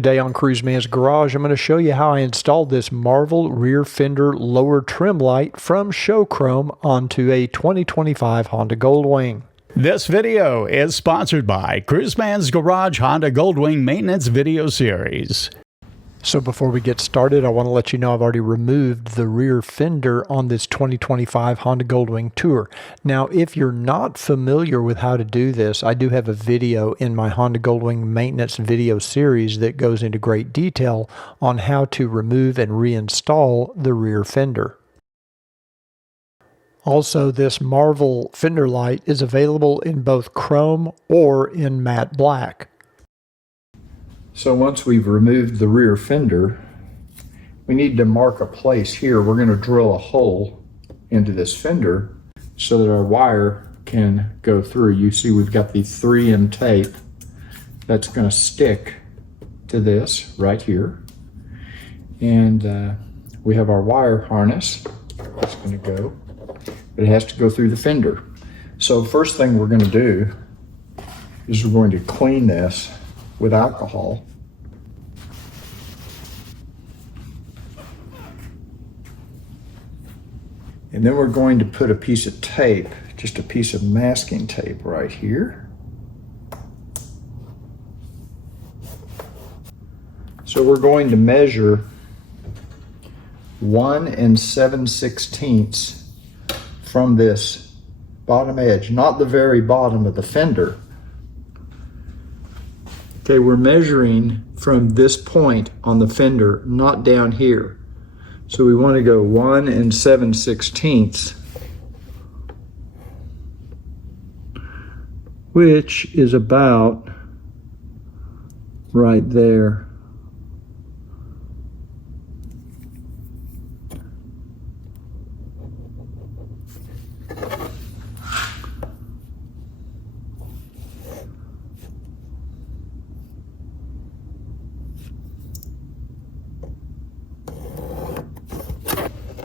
Today on Cruiseman's Garage, I'm going to show you how I installed this Marvel rear fender lower trim light from Showchrome onto a 2025 Honda Goldwing. This video is sponsored by Cruiseman's Garage Honda Goldwing Maintenance Video Series. So before we get started, I want to let you know I've already removed the rear fender on this 2025 Honda Goldwing Tour. Now, if you're not familiar with how to do this, I do have a video in my Honda Goldwing Maintenance Video Series that goes into great detail on how to remove and reinstall the rear fender. Also, this Marvel fender light is available in both chrome or in matte black. So once we've removed the rear fender, we need to mark a place here. We're going to drill a hole into this fender so that our wire can go through. You see we've got the 3M tape that's going to stick to this right here. And we have our wire harness that's going to go, but it has to go through the fender. So first thing we're going to do is we're going to clean this with alcohol. And then we're going to put a piece of tape, just a piece of masking tape right here. So we're going to measure 1 7/16 from this bottom edge, not the very bottom of the fender. Okay, we're measuring from this point on the fender, not down here. So we want to go 1 7/16, which is about right there.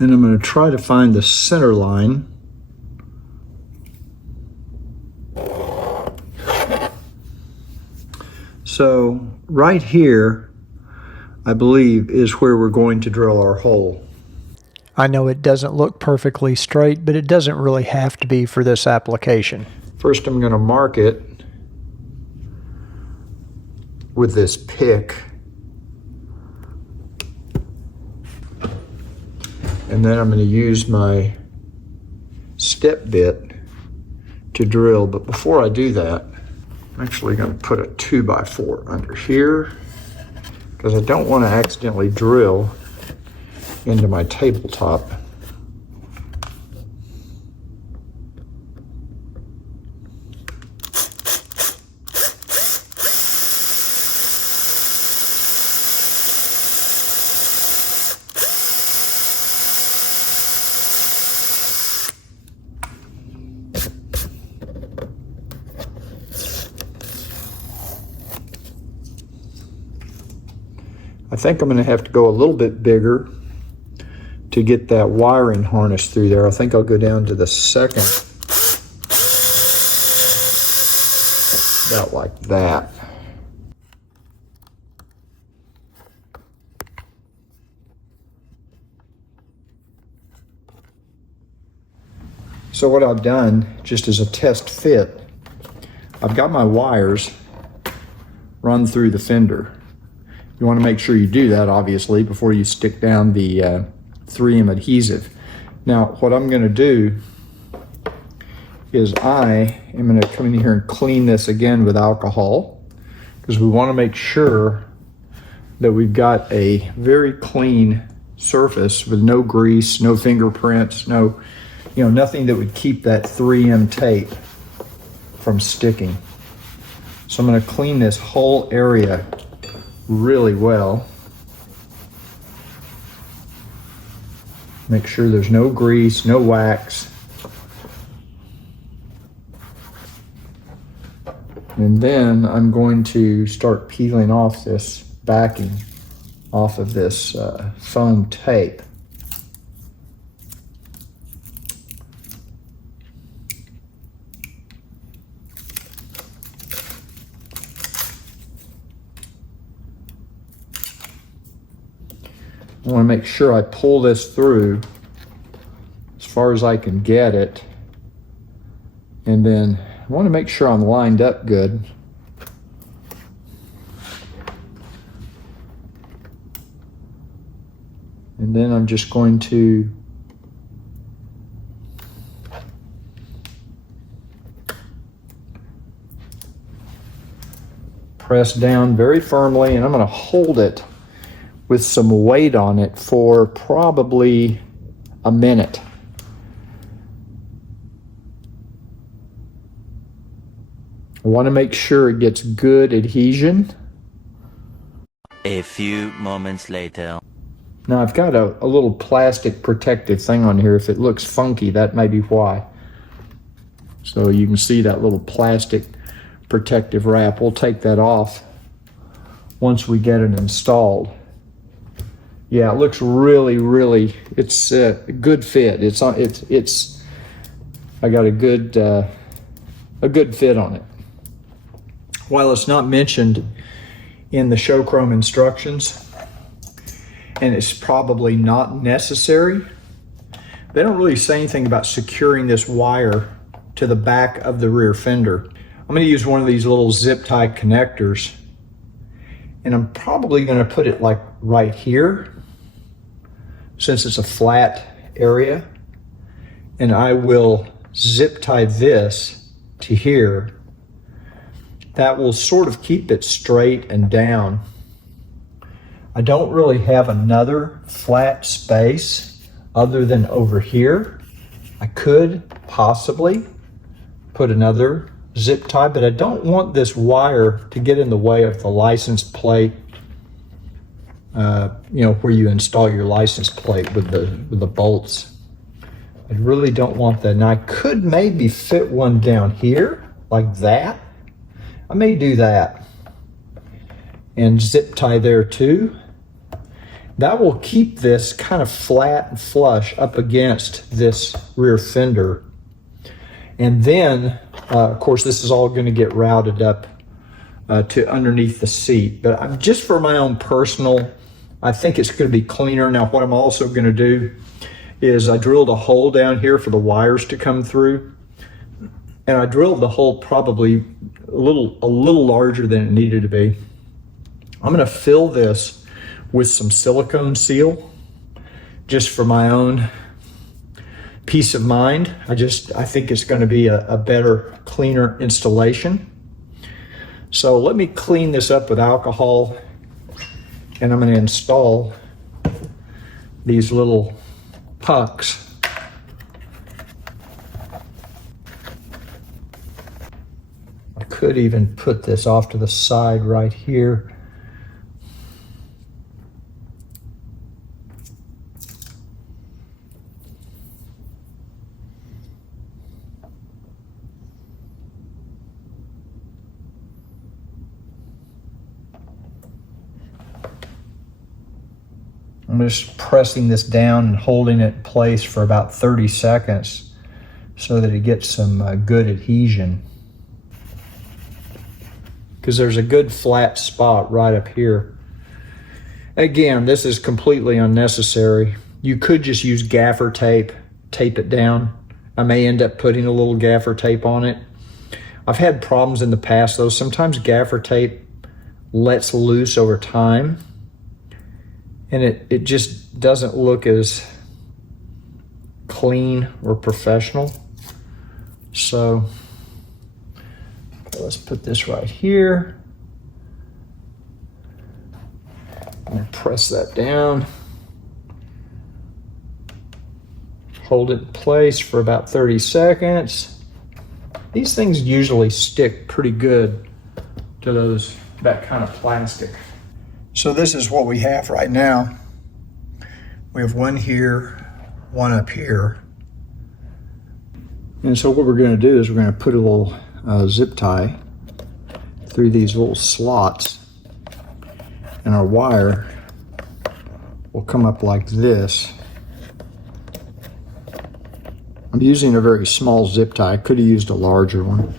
And I'm going to try to find the center line. So right here, I believe, is where we're going to drill our hole. I know it doesn't look perfectly straight, but it doesn't really have to be for this application. First, I'm going to mark it with this pick. And then I'm going to use my step bit to drill. But before I do that, I'm actually going to put a 2x4 under here because I don't want to accidentally drill into my tabletop. I think I'm going to have to go a little bit bigger to get that wiring harness through there. I think I'll go down to the second, about like that. So what I've done, just as a test fit, I've got my wires run through the fender. You want to make sure you do that, obviously, before you stick down the 3M adhesive. Now, what I'm going to do is I am going to come in here and clean this again with alcohol, because we want to make sure that we've got a very clean surface with no grease, no fingerprints, nothing that would keep that 3M tape from sticking. So I'm going to clean this whole area really well. Make sure there's no grease, no wax. And then I'm going to start peeling off this backing off of this foam tape. I want to make sure I pull this through as far as I can get it. And then I want to make sure I'm lined up good. And then I'm just going to press down very firmly, and I'm going to hold it with some weight on it for probably a minute. I want to make sure it gets good adhesion. A few moments later. Now I've got a little plastic protective thing on here. If it looks funky, that may be why. So you can see that little plastic protective wrap. We'll take that off once we get it installed. Yeah, it looks really, it's a good fit. I got a good fit on it. While it's not mentioned in the show chrome instructions, and it's probably not necessary, they don't really say anything about securing this wire to the back of the rear fender. I'm going to use one of these little zip tie connectors, and I'm probably going to put it like right here since it's a flat area, and I will zip tie this to here. That will sort of keep it straight and down. I don't really have another flat space other than over here. I could possibly put another zip tie, but I don't want this wire to get in the way of the license plate, where you install your license plate with the bolts. I really don't want that. Now I could maybe fit one down here like that. I may do that and zip tie there too. That will keep this kind of flat and flush up against this rear fender. And then, of course, this is all going to get routed up to underneath the seat. But I'm just for my own personal, I think it's going to be cleaner. Now, what I'm also going to do is I drilled a hole down here for the wires to come through. And I drilled the hole probably a little larger than it needed to be. I'm going to fill this with some silicone seal just for my own peace of mind. I think it's going to be a better, cleaner installation. So let me clean this up with alcohol, and I'm going to install these little pucks. I could even put this off to the side right here. I'm just pressing this down and holding it in place for about 30 seconds so that it gets some good adhesion. Because there's a good flat spot right up here. Again, this is completely unnecessary. You could just use gaffer tape, tape it down. I may end up putting a little gaffer tape on it. I've had problems in the past though. Sometimes gaffer tape lets loose over time, and it just doesn't look as clean or professional. So let's put this right here. I'm going to press that down. Hold it in place for about 30 seconds. These things usually stick pretty good to that kind of plastic. So this is what we have right now. We have one here, one up here. And so what we're going to do is we're going to put a little zip tie through these little slots, and our wire will come up like this. I'm using a very small zip tie. I could have used a larger one.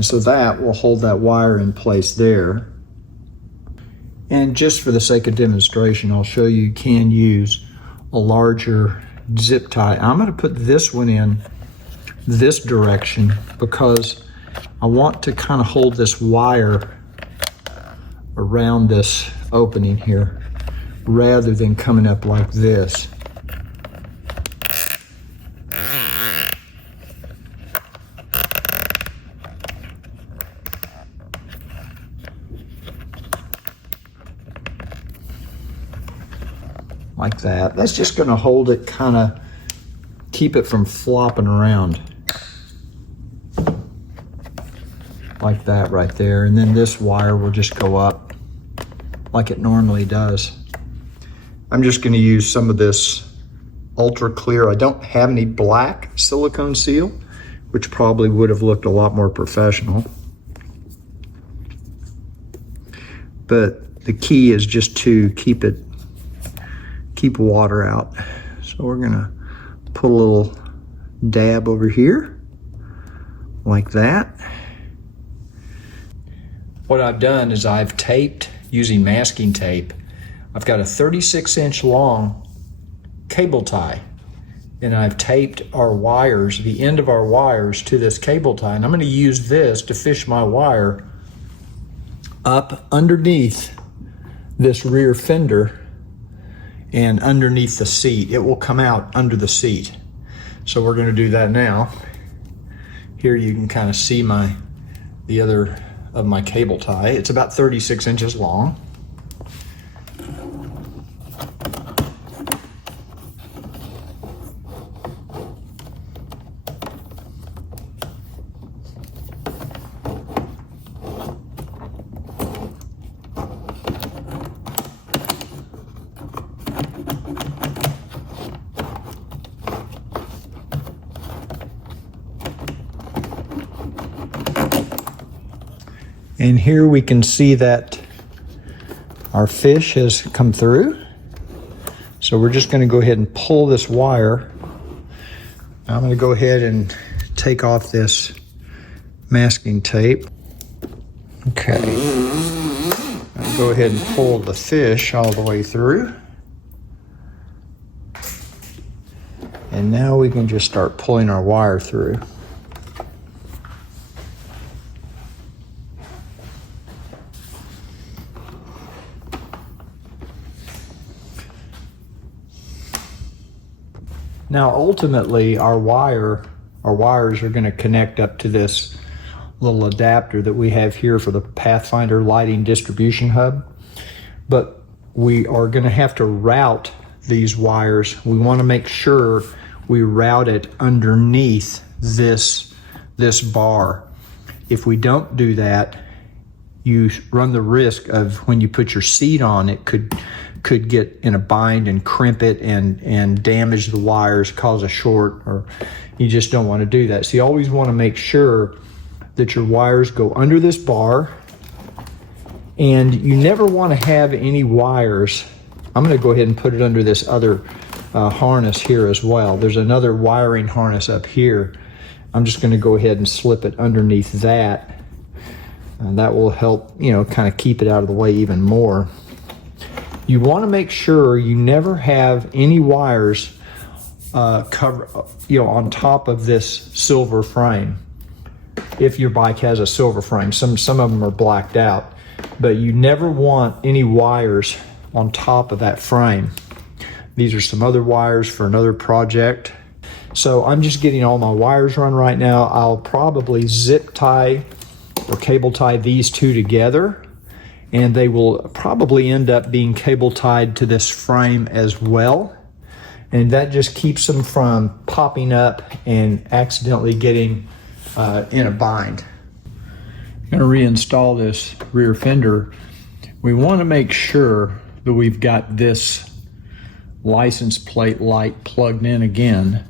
And so that will hold that wire in place there. And just for the sake of demonstration, I'll show you can use a larger zip tie. I'm going to put this one in this direction because I want to kind of hold this wire around this opening here rather than coming up like this. Like that. That's just going to hold it, kind of keep it from flopping around. Like that right there. And then this wire will just go up like it normally does. I'm just going to use some of this ultra clear. I don't have any black silicone seal, which probably would have looked a lot more professional. But the key is just to keep water out. So we're gonna put a little dab over here like that. What I've done is I've taped using masking tape. I've got a 36-inch long cable tie, and I've taped our wires, the end of our wires, to this cable tie, and I'm going to use this to fish my wire up underneath this rear fender and underneath the seat. It will come out under the seat. So we're going to do that now. Here you can kind of see the other of my cable tie. It's about 36 inches long. And here we can see that our fish has come through. So we're just going to go ahead and pull this wire. I'm going to go ahead and take off this masking tape. Okay. I'll go ahead and pull the fish all the way through. And now we can just start pulling our wire through. Now, ultimately, our wires are going to connect up to this little adapter that we have here for the Pathfinder lighting distribution hub. But we are going to have to route these wires. We want to make sure we route it underneath this bar. If we don't do that, you run the risk of when you put your seat on, it could get in a bind and crimp it and damage the wires, cause a short, or you just don't want to do that. So you always want to make sure that your wires go under this bar, and you never want to have any wires. I'm going to go ahead and put it under this other harness here as well. There's another wiring harness up here. I'm just going to go ahead and slip it underneath that, and that will help, kind of keep it out of the way even more. You want to make sure you never have any wires cover, on top of this silver frame. If your bike has a silver frame, some of them are blacked out, but you never want any wires on top of that frame. These are some other wires for another project. So I'm just getting all my wires run right now. I'll probably zip tie or cable tie these two together, and they will probably end up being cable tied to this frame as well. And that just keeps them from popping up and accidentally getting in a bind. I'm going to reinstall this rear fender. We want to make sure that we've got this license plate light plugged in again.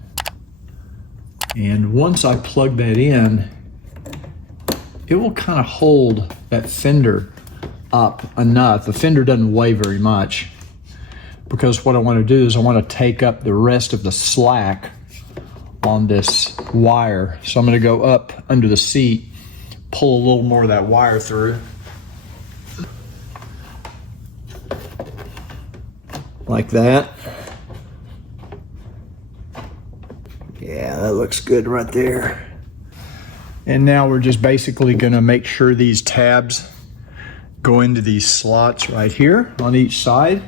And once I plug that in, it will kind of hold that fender up enough. The fender doesn't weigh very much, because what I want to do is I want to take up the rest of the slack on this wire. So I'm going to go up under the seat, pull a little more of that wire through. Like that. Yeah, that looks good right there. And now we're just basically going to make sure these tabs go into these slots right here on each side.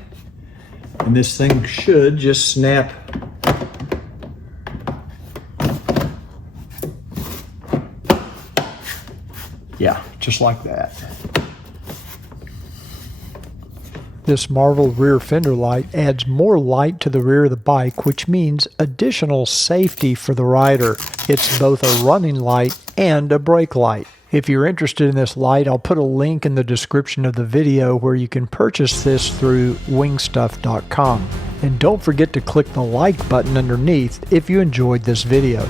And this thing should just snap yeah, just like that. This Marvel rear fender light adds more light to the rear of the bike, which means additional safety for the rider. It's both a running light and a brake light. If you're interested in this light, I'll put a link in the description of the video where you can purchase this through wingstuff.com. And don't forget to click the like button underneath if you enjoyed this video.